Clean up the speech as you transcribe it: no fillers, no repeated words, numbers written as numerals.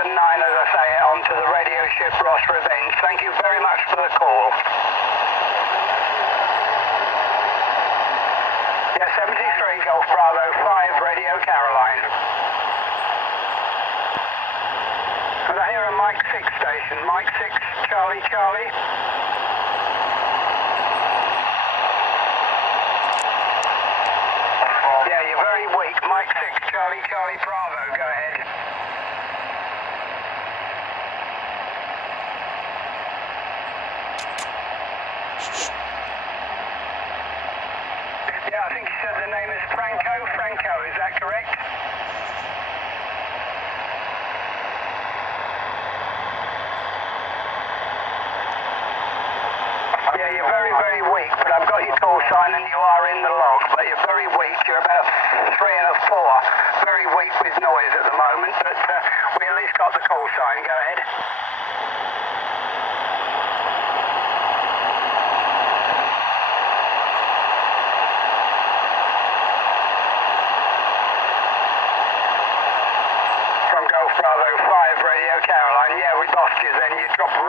as I say, onto the radio ship Ross Revenge. Thank you very much for the call. Yeah, 73 Golf Bravo 5, Radio Caroline. And I hear a Mike 6 station. Mike 6, Charlie Charlie. Yeah, you're very weak. Mike 6, Charlie Charlie Bravo, go ahead. Yeah, I think you said the name is Franco. Franco, is that correct? Yeah, you're very, very weak, but I've got your call sign and you are in the log, but you're very weak. You're about 3 and a 4. Very weak with noise at the moment, but we at least got the call sign. Go ahead. From Golf Bravo 5, Radio Caroline. Yeah, we lost you then. You dropped